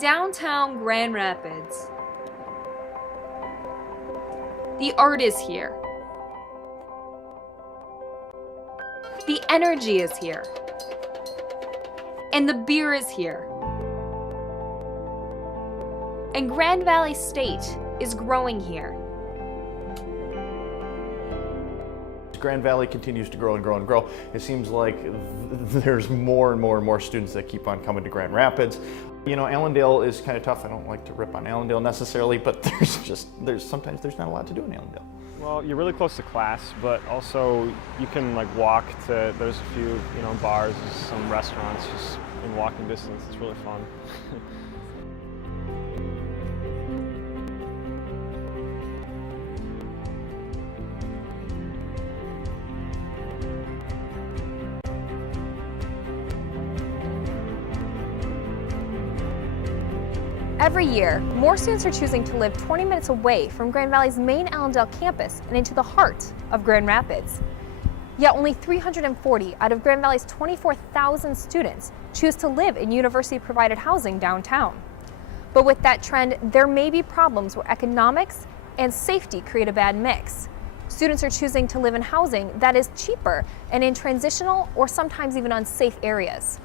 Downtown Grand Rapids. The art is here. The energy is here. And the beer is here. And Grand Valley State is growing here. Grand Valley continues to grow and grow and grow. It seems like there's more and more and more students that keep on coming to Grand Rapids. You know, Allendale is kind of tough. I don't like to rip on Allendale necessarily, but sometimes there's not a lot to do in Allendale. Well, you're really close to class, but also you can like walk to, there's a few, bars, some restaurants just in walking distance. It's really fun. Every year, more students are choosing to live 20 minutes away from Grand Valley's main Allendale campus and into the heart of Grand Rapids. Yet only 340 out of Grand Valley's 24,000 students choose to live in university-provided housing downtown. But with that trend, there may be problems where economics and safety create a bad mix. Students are choosing to live in housing that is cheaper and in transitional or sometimes even unsafe areas.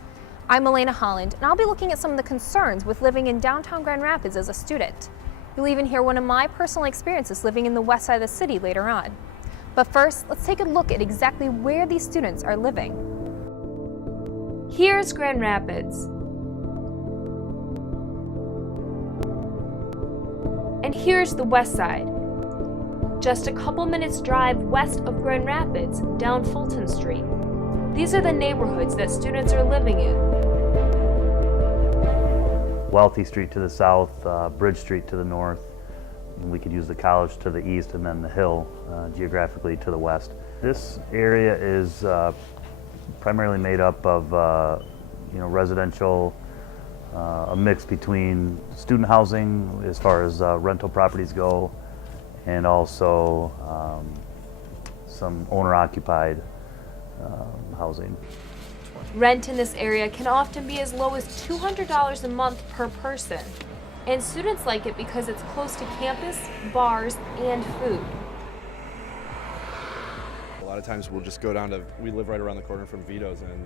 I'm Alana Holland, and I'll be looking at some of the concerns with living in downtown Grand Rapids as a student. You'll even hear one of my personal experiences living in the west side of the city later on. But first, let's take a look at exactly where these students are living. Here's Grand Rapids. And here's the west side. Just a couple minutes drive west of Grand Rapids, down Fulton Street. These are the neighborhoods that students are living in. Wealthy Street to the south, Bridge Street to the north. We could use the college to the east and then the hill geographically to the west. This area is primarily made up of residential, a mix between student housing as far as rental properties go, and also some owner-occupied housing. Rent in this area can often be as low as $200 a month per person, and students like it because it's close to campus, bars, and food. A lot of times we'll just go down to, we live right around the corner from Vito's, and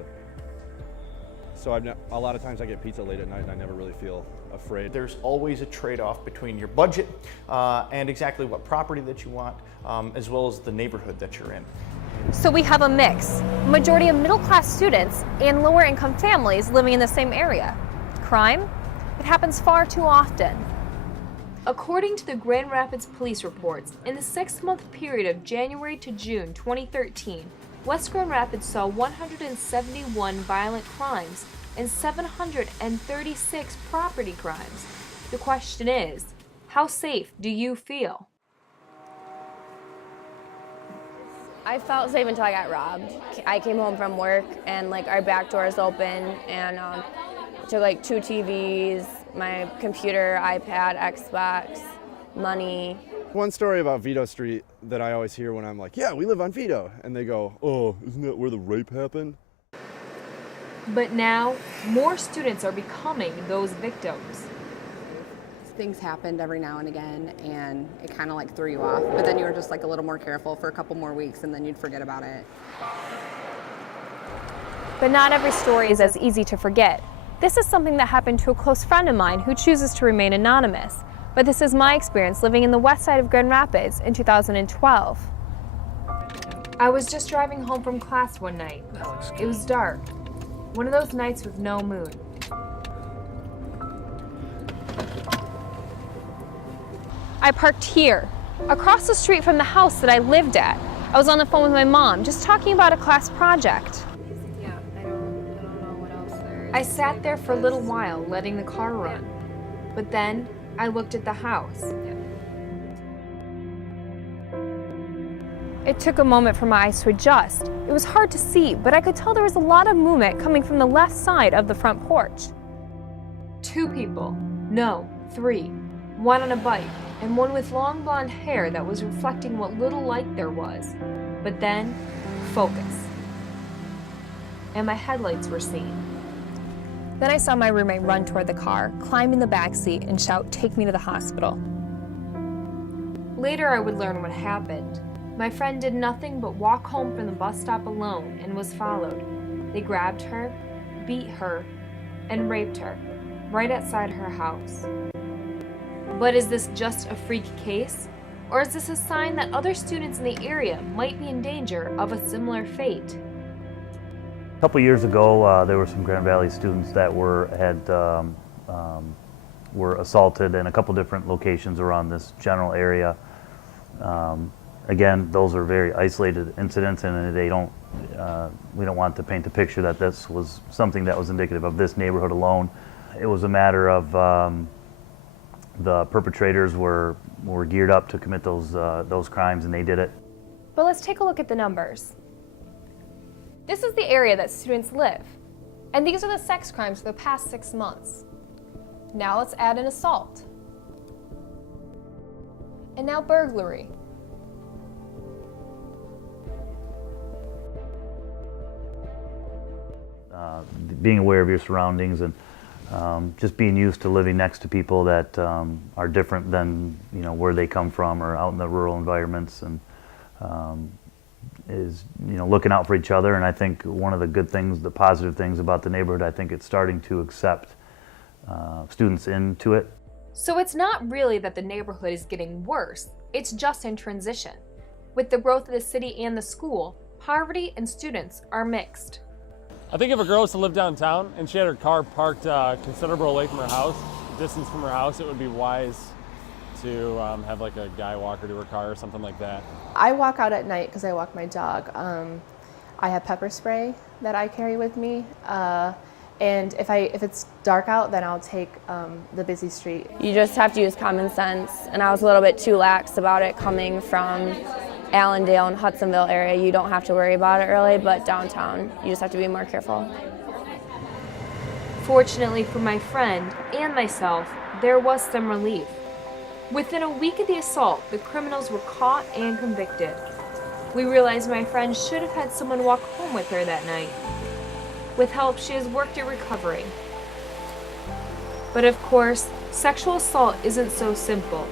so a lot of times I get pizza late at night and I never really feel afraid. There's always a trade-off between your budget and exactly what property that you want, as well as the neighborhood that you're in. So we have a mix, majority of middle-class students and lower-income families living in the same area. Crime? It happens far too often. According to the Grand Rapids police reports, in the 6-month period of January to June 2013, West Grand Rapids saw 171 violent crimes and 736 property crimes. The question is, how safe do you feel? I felt safe until I got robbed. I came home from work and our back door is open, and took 2 TVs, my computer, iPad, Xbox, money. One story about Vito Street that I always hear when I'm like, yeah, we live on Vito, and they go, oh, isn't that where the rape happened? But now, more students are becoming those victims. Things happened every now and again, and it kind of threw you off, but then you were just a little more careful for a couple more weeks, and then you'd forget about it. But not every story is as easy to forget. This is something that happened to a close friend of mine who chooses to remain anonymous. But this is my experience living in the west side of Grand Rapids in 2012. I was just driving home from class one night. It was dark. One of those nights with no moon. I parked here, across the street from the house that I lived at. I was on the phone with my mom, just talking about a class project. Yeah, I don't know what else there is. I sat there for a little while, letting the car run. But then, I looked at the house. It took a moment for my eyes to adjust. It was hard to see, but I could tell there was a lot of movement coming from the left side of the front porch. 2 people. No, 3. One on a bike, and one with long blonde hair that was reflecting what little light there was. But then, focus. And my headlights were seen. Then I saw my roommate run toward the car, climb in the back seat, and shout, "Take me to the hospital." Later, I would learn what happened. My friend did nothing but walk home from the bus stop alone and was followed. They grabbed her, beat her, and raped her right outside her house. But is this just a freak case? Or is this a sign that other students in the area might be in danger of a similar fate? A couple years ago, there were some Grand Valley students that were assaulted in a couple different locations around this general area. Again, those are very isolated incidents, and we don't want to paint the picture that this was something that was indicative of this neighborhood alone. It was a matter of the perpetrators were geared up to commit those crimes, and they did it. But let's take a look at the numbers. This is the area that students live, and these are the sex crimes for the past 6 months. Now let's add an assault. And now burglary. Being aware of your surroundings and just being used to living next to people that are different than where they come from or out in the rural environments, and is looking out for each other. And I think one of the good things, the positive things about the neighborhood, I think it's starting to accept students into it. So it's not really that the neighborhood is getting worse, it's just in transition. With the growth of the city and the school, poverty and students are mixed. I think if a girl was to live downtown and she had her car parked considerable away from her house, distance from her house, it would be wise to have like a guy walk her to her car or something like that. I walk out at night because I walk my dog. I have pepper spray that I carry with me, and if it's dark out, then I'll take the busy street. You just have to use common sense, and I was a little bit too lax about it coming from Allendale and Hudsonville area. You don't have to worry about it really, but downtown, you just have to be more careful. Fortunately for my friend and myself, there was some relief. Within a week of the assault, the criminals were caught and convicted. We realized my friend should have had someone walk home with her that night. With help, she has worked at recovering. But of course, sexual assault isn't so simple.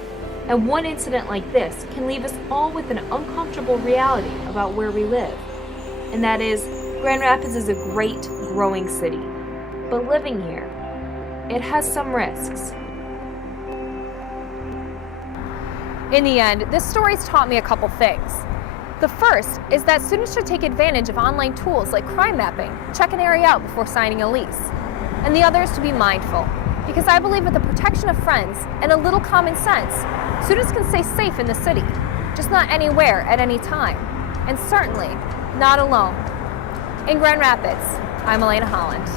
And one incident like this can leave us all with an uncomfortable reality about where we live. And that is, Grand Rapids is a great, growing city. But living here, it has some risks. In the end, this story's taught me a couple things. The first is that students should take advantage of online tools like crime mapping, check an area out before signing a lease. And the other is to be mindful, because I believe with the protection of friends and a little common sense, students can stay safe in the city, just not anywhere at any time, and certainly not alone. In Grand Rapids, I'm Alana Holland.